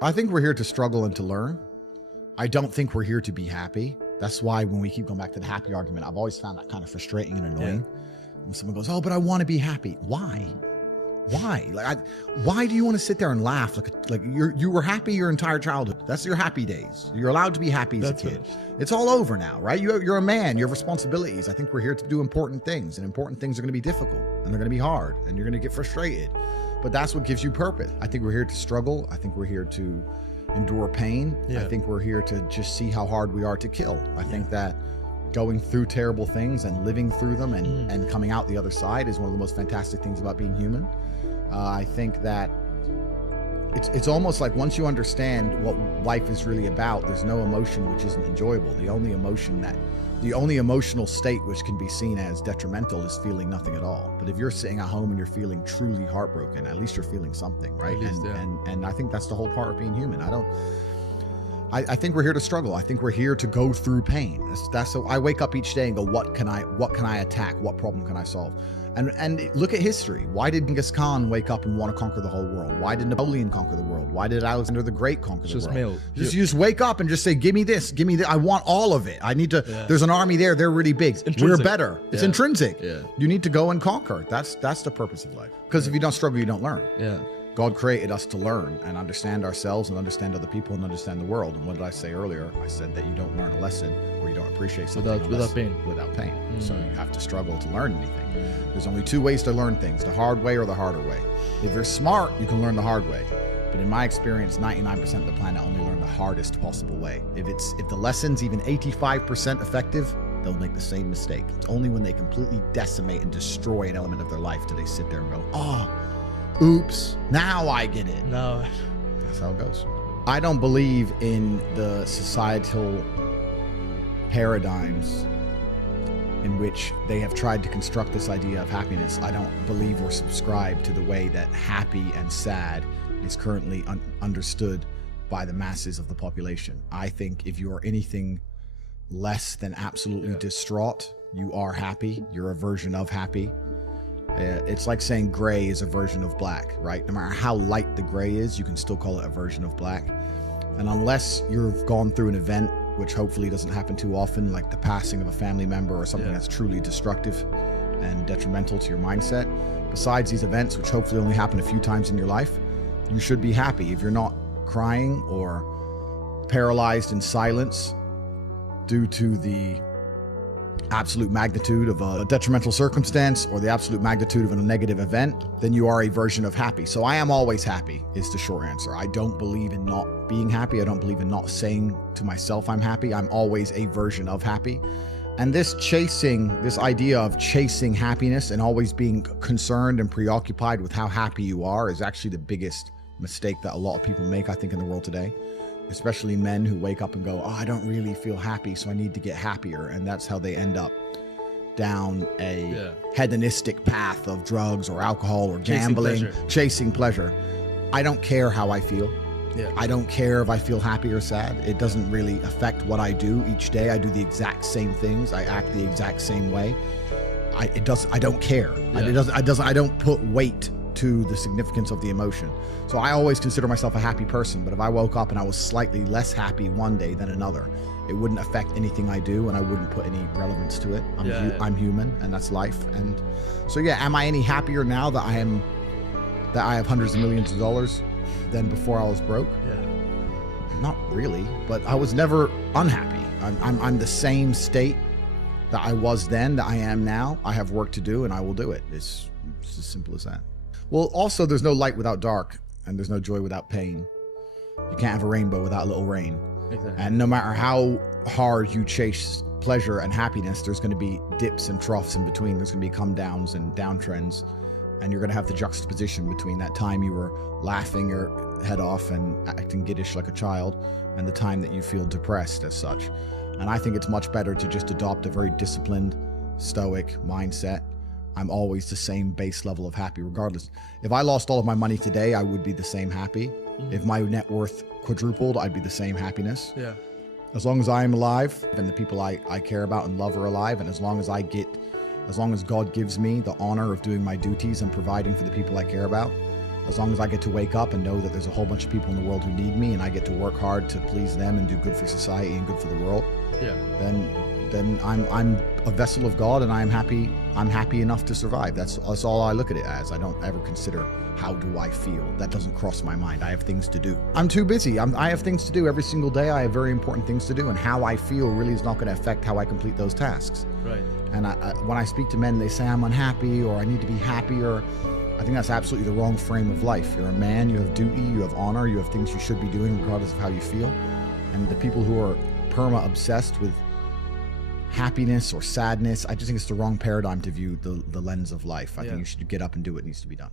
I think we're here to struggle and to learn. I don't think we're here to be happy. That's why when we keep going back to the happy argument, I've always found that kind of frustrating and annoying. When someone goes, oh, but I want to be happy. Why? Why do you want to sit there and laugh like you were happy your entire childhood? That's your happy days. You're allowed to be happy as a kid. It's all over now, right? You're a man. You have responsibilities. I think we're here to do important things, and important things are going to be difficult, and they're going to be hard, and you're going to get frustrated. But that's what gives you purpose. I think we're here to struggle. I think we're here to endure pain. I think we're here to just see how hard we are to kill. I think that going through terrible things and living through them and coming out the other side is one of the most fantastic things about being human. I think that it's almost like once you understand what life is really about, there's no emotion which isn't enjoyable. The only emotional state which can be seen as detrimental is feeling nothing at all. But if you're sitting at home and you're feeling truly heartbroken, at least you're feeling something, right? And I think that's the whole part of being human. I think we're here to struggle. I think we're here to go through pain. That's so I wake up each day and go, what can I attack? What problem can I solve? And look at history. Why did Genghis Khan wake up and want to conquer the whole world? Why did Napoleon conquer the world? Why did Alexander the Great conquer the world? You just wake up and just say, give me this, give me that. I want all of it. I need to, there's an army there. They're really big. We're better. It's intrinsic. You need to go and conquer. That's the purpose of life. Because if you don't struggle, you don't learn. God created us to learn and understand ourselves and understand other people and understand the world. And what did I say earlier? I said that you don't learn a lesson or you don't appreciate something without pain. So you have to struggle to learn anything. There's only two ways to learn things, the hard way or the harder way. If you're smart, you can learn the hard way. But in my experience, 99% of the planet only learn the hardest possible way. If the lesson's even 85% effective, they'll make the same mistake. It's only when they completely decimate and destroy an element of their life do they sit there and go, oh, oops, now I get it. No. That's how it goes. I don't believe in the societal paradigms in which they have tried to construct this idea of happiness. I don't believe or subscribe to the way that happy and sad is currently understood by the masses of the population. I think if you are anything less than absolutely distraught, you are happy. You're a version of happy. It's like saying gray is a version of black, right? No matter how light the gray is, you can still call it a version of black. And unless you've gone through an event, which hopefully doesn't happen too often, like the passing of a family member or something that's truly destructive and detrimental to your mindset, besides these events, which hopefully only happen a few times in your life, you should be happy. If you're not crying or paralyzed in silence due to the absolute magnitude of a detrimental circumstance or the absolute magnitude of a negative event, then you are a version of happy. So I am always happy is the short answer. I don't believe in not being happy. I don't believe in not saying to myself I'm happy. I'm always a version of happy. And this idea of chasing happiness and always being concerned and preoccupied with how happy you are is actually the biggest mistake that a lot of people make, I think, in the world today. Especially men who wake up and go, oh, I don't really feel happy, so I need to get happier. And that's how they end up down a hedonistic path of drugs or alcohol or gambling, chasing pleasure. I don't care how I feel. I don't care if I feel happy or sad. It doesn't really affect what I do each day. I do the exact same things. I act the exact same way. I don't care. I don't put weight to the significance of the emotion. So I always consider myself a happy person, but if I woke up and I was slightly less happy one day than another, it wouldn't affect anything I do and I wouldn't put any relevance to it. I'm human and that's life. And so am I any happier now that I have hundreds of millions of dollars than before I was broke? Not really, but I was never unhappy. I'm the same state that I was then that I am now. I have work to do and I will do it. It's as simple as that. Well, also, there's no light without dark, and there's no joy without pain. You can't have a rainbow without a little rain. Exactly. And no matter how hard you chase pleasure and happiness, there's going to be dips and troughs in between. There's going to be come downs and downtrends, and you're going to have the juxtaposition between that time you were laughing your head off and acting giddish like a child, and the time that you feel depressed as such. And I think it's much better to just adopt a very disciplined, stoic mindset. I'm always the same base level of happy regardless. If I lost all of my money today, I would be the same happy. If my net worth quadrupled, I'd be the same happiness. As long as I am alive and the people I care about and love are alive, and as long as God gives me the honor of doing my duties and providing for the people I care about, as long as I get to wake up and know that there's a whole bunch of people in the world who need me, and I get to work hard to please them and do good for society and good for the world, then I'm a vessel of God, and I'm happy enough to survive. That's all I look at it as. I don't ever consider how do I feel. That doesn't cross my mind. I have things to do. I'm too busy. I have things to do every single day. I have very important things to do, and how I feel really is not going to affect how I complete those tasks. Right. And when I speak to men, they say I'm unhappy or I need to be happier. I think that's absolutely the wrong frame of life. You're a man, you have duty, you have honor, you have things you should be doing regardless of how you feel. And the people who are perma-obsessed with happiness or sadness, I just think it's the wrong paradigm to view the lens of life. I think you should get up and do what needs to be done.